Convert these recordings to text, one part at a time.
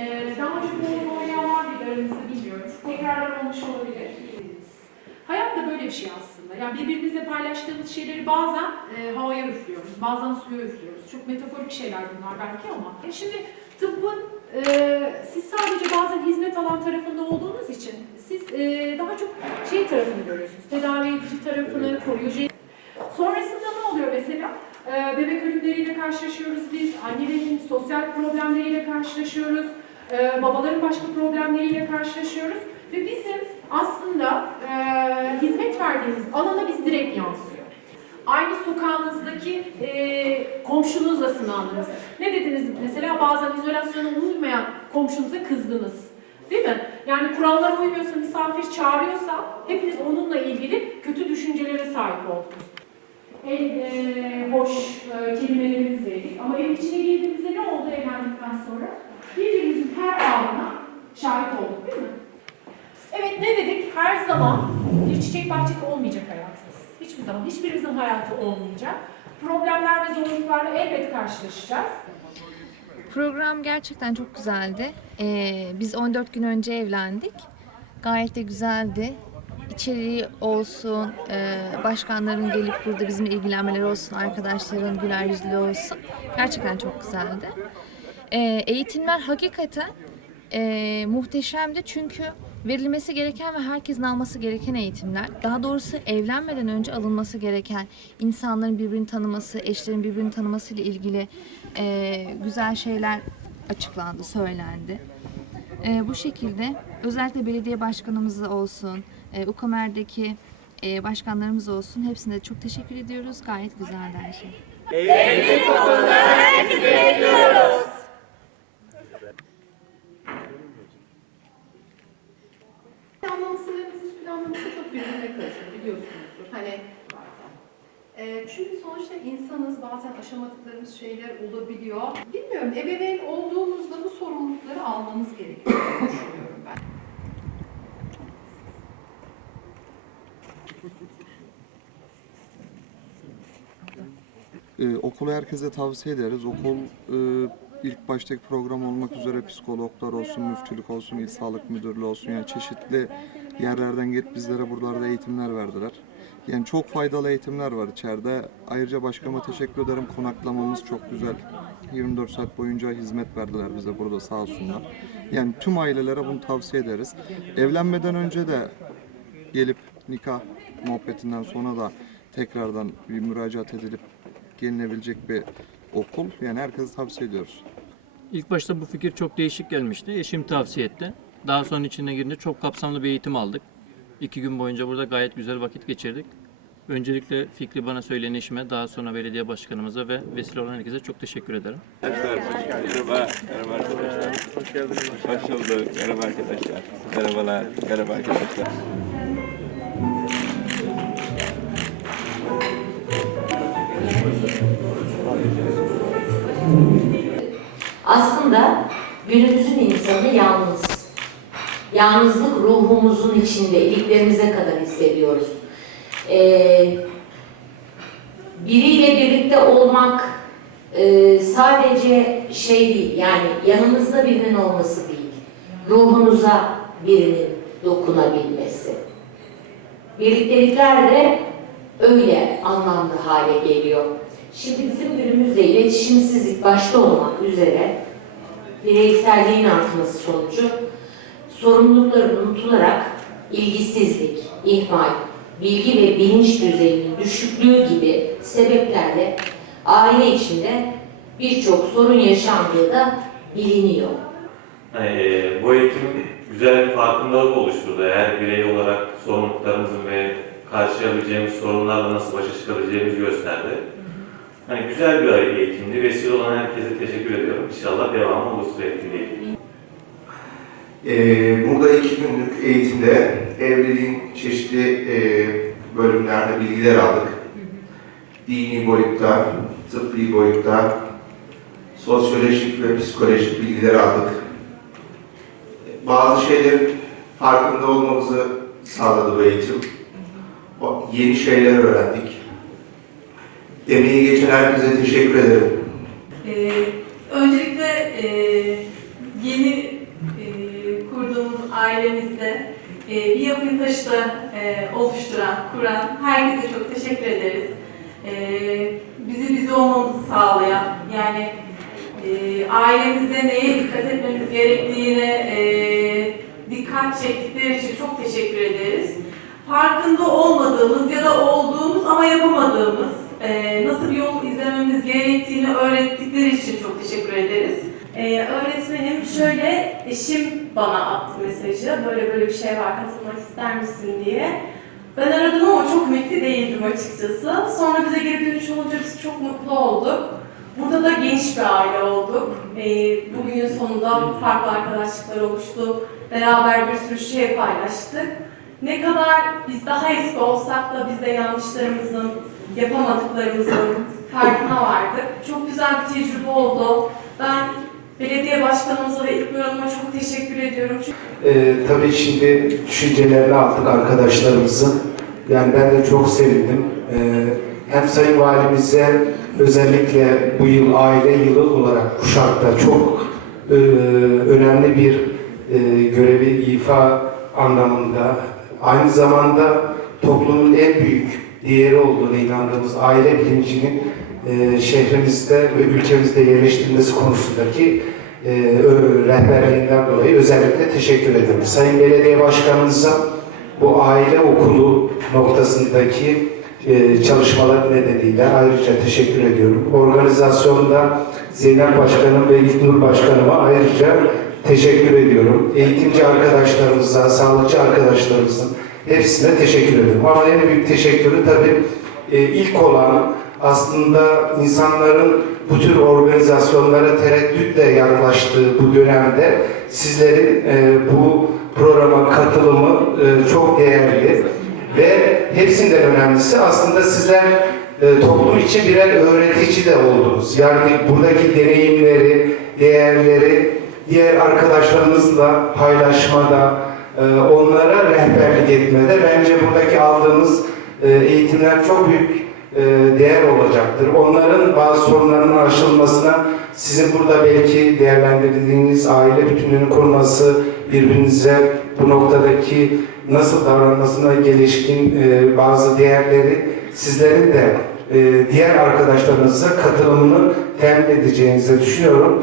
Ee, daha önce bu oyunu oynayan var mıydı aranızda bilmiyorum. Tekrarlar olmuş olabilir. Hayat da böyle bir şey aslında. Yani birbirimizle paylaştığımız şeyleri bazen e, havaya üflüyoruz, bazen suya üflüyoruz. Çok metaforik şeyler bunlar belki ama. E şimdi tıbbın e, siz sadece bazen hizmet alan tarafında olduğunuz için siz e, daha çok şey tarafını görüyorsunuz. Tedavi edici tarafını, koruyucu. Sonrasında ne oluyor mesela? E, bebek ölümleriyle karşılaşıyoruz biz, annelerin sosyal problemleriyle karşılaşıyoruz, e, babaların başka problemleriyle karşılaşıyoruz. Ve bizim aslında e, hizmet verdiğimiz alana biz direkt yansıyor. Aynı sokağınızdaki e, komşunuzla sınandınız. Ne dediniz mesela bazen izolasyona uymayan komşunuza kızdınız. Değil mi? Yani kurallara uymuyorsa, misafir çağırıyorsa hepiniz onunla ilgili kötü düşüncelere sahip oldunuz. En e, hoş e, kelimelerimiz. Ama evin içine girdiğimizde ne oldu evlendikten sonra? Birbirimizin her anına şahit olduk değil mi? Evet ne dedik? Her zaman bir çiçek bahçesi olmayacak hayatımız. Hiçbir zaman, hiçbirimizin hayatı olmayacak. Problemler ve zorluklarla elbet karşılaşacağız. Program gerçekten çok güzeldi. Ee, biz 14 gün önce evlendik. Gayet de güzeldi. İçeriği olsun, e, başkanların gelip burada bizim ilgilenmeleri olsun, arkadaşların güler yüzlü olsun. Gerçekten çok güzeldi. Ee, eğitimler hakikaten e, muhteşemdi çünkü verilmesi gereken ve herkesin alması gereken eğitimler. Daha doğrusu evlenmeden önce alınması gereken insanların birbirini tanıması, eşlerin birbirini tanıması ile ilgili e, güzel şeyler açıklandı, söylendi. E, bu şekilde özellikle belediye başkanımız olsun, e, UKAMER'deki e, başkanlarımız olsun hepsine çok teşekkür ediyoruz. Gayet güzeldi her şey. planlaması ve nüfus planlaması çok birbirine karışıyor biliyorsunuzdur. Hani e, çünkü sonuçta insanız bazen aşamadıklarımız şeyler olabiliyor. Bilmiyorum ebeveyn olduğumuzda bu sorumlulukları almamız gerekiyor diye düşünüyorum ben. Ee, okulu herkese tavsiye ederiz. Okul e, ilk baştaki program olmak üzere psikologlar olsun, müftülük olsun, il sağlık müdürlüğü olsun yani çeşitli yerlerden gelip bizlere buralarda eğitimler verdiler. Yani çok faydalı eğitimler var içeride. Ayrıca başkama teşekkür ederim. Konaklamamız çok güzel. 24 saat boyunca hizmet verdiler bize burada sağ olsunlar. Yani tüm ailelere bunu tavsiye ederiz. Evlenmeden önce de gelip nikah muhabbetinden sonra da tekrardan bir müracaat edilip gelinebilecek bir okul. Yani herkese tavsiye ediyoruz. İlk başta bu fikir çok değişik gelmişti. Eşim tavsiye etti. Daha sonra içine girince çok kapsamlı bir eğitim aldık. İki gün boyunca burada gayet güzel vakit geçirdik. Öncelikle fikri bana söyleyen eşime, daha sonra belediye başkanımıza ve vesile olan herkese çok teşekkür ederim. Merhaba, merhaba arkadaşlar. Hoş geldiniz. Hoş bulduk. Merhaba arkadaşlar. Merhabalar, merhaba arkadaşlar. Aslında günümüzün insanı yalnız. Yalnızlık ruhumuzun içinde, iliklerimize kadar hissediyoruz. Ee, biriyle birlikte olmak e, sadece şey değil, yani yanınızda birinin olması değil, ruhunuza birinin dokunabilmesi. Birliktelikler de öyle anlamlı hale geliyor. Şimdi bizim günümüzde iletişimsizlik başta olmak üzere bireyselliğin artması sonucu sorumlulukların unutularak ilgisizlik, ihmal, bilgi ve bilinç düzeyinin düşüklüğü gibi sebeplerle aile içinde birçok sorun yaşandığı da biliniyor. Hani, e, bu eğitim güzel bir farkındalık oluşturdu. Eğer birey olarak sorumluluklarımızın ve karşılayabileceğimiz sorunlarla nasıl başa çıkabileceğimizi gösterdi. Hani güzel bir eğitimdi. Vesile olan herkese teşekkür ediyorum. İnşallah devamı olur sürekli değil. Ee, burada iki günlük eğitimde evliliğin çeşitli e, bölümlerde bilgiler aldık. Dini boyutta, tıbbi boyutta, sosyolojik ve psikolojik bilgiler aldık. Bazı şeylerin farkında olmamızı sağladı bu eğitim. Yeni şeyler öğrendik. Emeği geçen herkese teşekkür ederim. Ee, öncelikle e, yeni e, kurduğumuz ailemizde e, bir yapıyı taşıda e, oluşturan, kuran herkese çok teşekkür ederiz. E, bizi bizi olmamızı sağlayan, yani e, ailemizde neye dikkat etmemiz gerektiğine e, dikkat çektikleri için çok teşekkür ederiz. Farkında olmadığımız ya da olduğumuz ama yapamadığımız e, nasıl bir yol izlememiz gerektiğini öğrettikleri için çok teşekkür ederiz. Ee, öğretmenim şöyle, eşim bana attı mesajı, böyle böyle bir şey var, katılmak ister misin diye. Ben aradım ama çok ümitli değildim açıkçası. Sonra bize geri dönüş olunca biz çok mutlu olduk. Burada da geniş bir aile olduk. Ee, bugünün sonunda farklı arkadaşlıklar oluştu. Beraber bir sürü şey paylaştık. Ne kadar biz daha eski olsak da biz yanlışlarımızın, yapamadıklarımızın farkına vardık. Çok güzel bir tecrübe oldu. Ben belediye başkanımıza ve İlknur Hanım'a çok teşekkür ediyorum. Ee, tabii şimdi düşüncelerini aldık arkadaşlarımızın. Yani ben de çok sevindim. Ee, hem Sayın Valimize özellikle bu yıl aile yılı olarak Kuşak'ta çok e, önemli bir e, görevi ifa anlamında aynı zamanda toplumun en büyük değeri olduğunu inandığımız aile bilincinin e, şehrimizde ve ülkemizde yerleştirilmesi konusundaki e, rehberliğinden dolayı özellikle teşekkür ederim. Sayın Belediye Başkanımıza bu aile okulu noktasındaki e, çalışmalar nedeniyle ayrıca teşekkür ediyorum. Organizasyonda Zeynep Başkanım ve İlknur Başkanıma ayrıca teşekkür ediyorum. Eğitimci arkadaşlarımıza, sağlıkçı arkadaşlarımızın hepsine teşekkür ediyorum. Ama en büyük teşekkürü tabii e, ilk olan aslında insanların bu tür organizasyonlara tereddütle yaklaştığı bu dönemde sizlerin e, bu programa katılımı e, çok değerli ve hepsinden önemlisi aslında sizler toplum için birer öğretici de oldunuz. Yani buradaki deneyimleri, değerleri diğer arkadaşlarınızla paylaşmada, onlara rehberlik etmede bence buradaki aldığımız e, eğitimler çok büyük e, değer olacaktır. Onların bazı sorunlarının aşılmasına sizin burada belki değerlendirdiğiniz aile bütünlüğünün korunması, birbirinize bu noktadaki nasıl davranmasına gelişkin e, bazı değerleri sizlerin de diğer arkadaşlarınıza katılımını temin edeceğinizi düşünüyorum.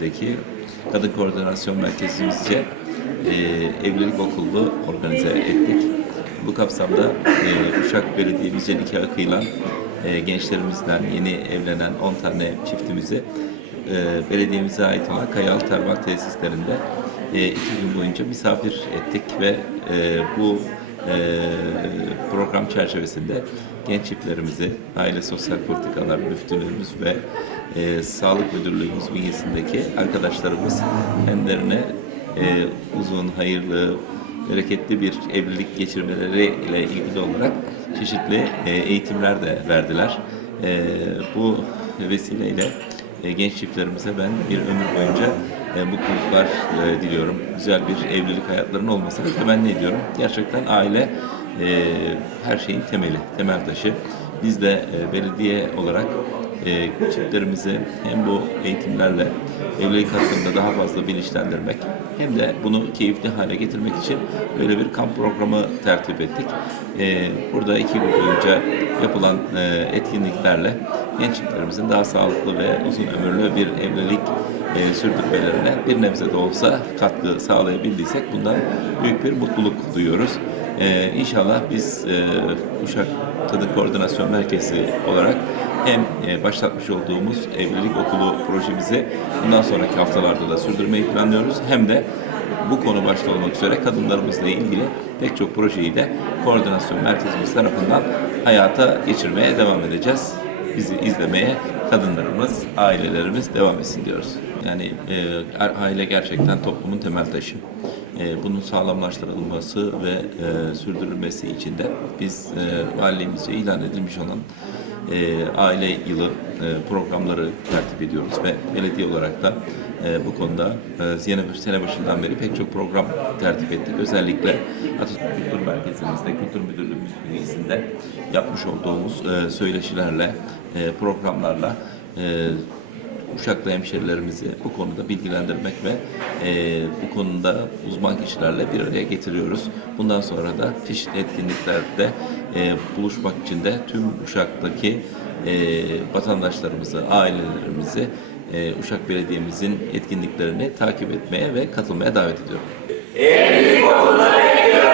Bünyemizdeki Kadın Koordinasyon Merkezimizce e, evlilik okulunu organize ettik. Bu kapsamda e, Uşak Belediye'mizce nikahı kıyılan e, gençlerimizden yeni evlenen 10 tane çiftimizi e, belediyemize ait olan Kayal Termal Tesislerinde e, iki gün boyunca misafir ettik ve e, bu program çerçevesinde genç çiftlerimizi Aile Sosyal Politikalar Müftülüğümüz ve e, Sağlık Müdürlüğümüz bünyesindeki arkadaşlarımız kendilerine e, uzun, hayırlı, bereketli bir evlilik geçirmeleri ile ilgili olarak çeşitli e, eğitimler de verdiler. E, bu vesileyle e, genç çiftlerimize ben bir ömür boyunca e, mutluluklar e, diliyorum. Güzel bir evlilik hayatlarının olmasını temenni ediyorum. Gerçekten aile e, her şeyin temeli, temel taşı. Biz de e, belediye olarak e, çiftlerimizi hem bu eğitimlerle evlilik hakkında daha fazla bilinçlendirmek hem de bunu keyifli hale getirmek için böyle bir kamp programı tertip ettik. E, burada iki gün boyunca yapılan etkinliklerle genç çiftlerimizin daha sağlıklı ve uzun ömürlü bir evlilik e, sürdürmelerine bir nebze de olsa katkı sağlayabildiysek bundan büyük bir mutluluk duyuyoruz. E, inşallah biz e, Uşak Kadın Koordinasyon Merkezi olarak hem e, başlatmış olduğumuz evlilik okulu projemizi bundan sonraki haftalarda da sürdürmeyi planlıyoruz. Hem de bu konu başta olmak üzere kadınlarımızla ilgili pek çok projeyi de koordinasyon merkezimiz tarafından hayata geçirmeye devam edeceğiz. Bizi izlemeye kadınlarımız, ailelerimiz devam etsin diyoruz. Yani e, aile gerçekten toplumun temel taşı. E, bunun sağlamlaştırılması ve e, sürdürülmesi için de biz e, valiliğimizce ilan edilmiş olan e, aile yılı e, programları tertip ediyoruz ve belediye olarak da e, bu konuda e, bir sene başından beri pek çok program tertip ettik. Özellikle Atatürk Kültür Merkezimizde, Kültür Müdürlüğümüz bünyesinde yapmış olduğumuz e, söyleşilerle, e, programlarla e, Uşaklı hemşerilerimizi bu konuda bilgilendirmek ve e, bu konuda uzman kişilerle bir araya getiriyoruz. Bundan sonra da çeşitli etkinliklerde e, buluşmak için de tüm Uşak'taki e, vatandaşlarımızı, ailelerimizi e, Uşak Belediye'mizin etkinliklerini takip etmeye ve katılmaya davet ediyorum. Evlilik.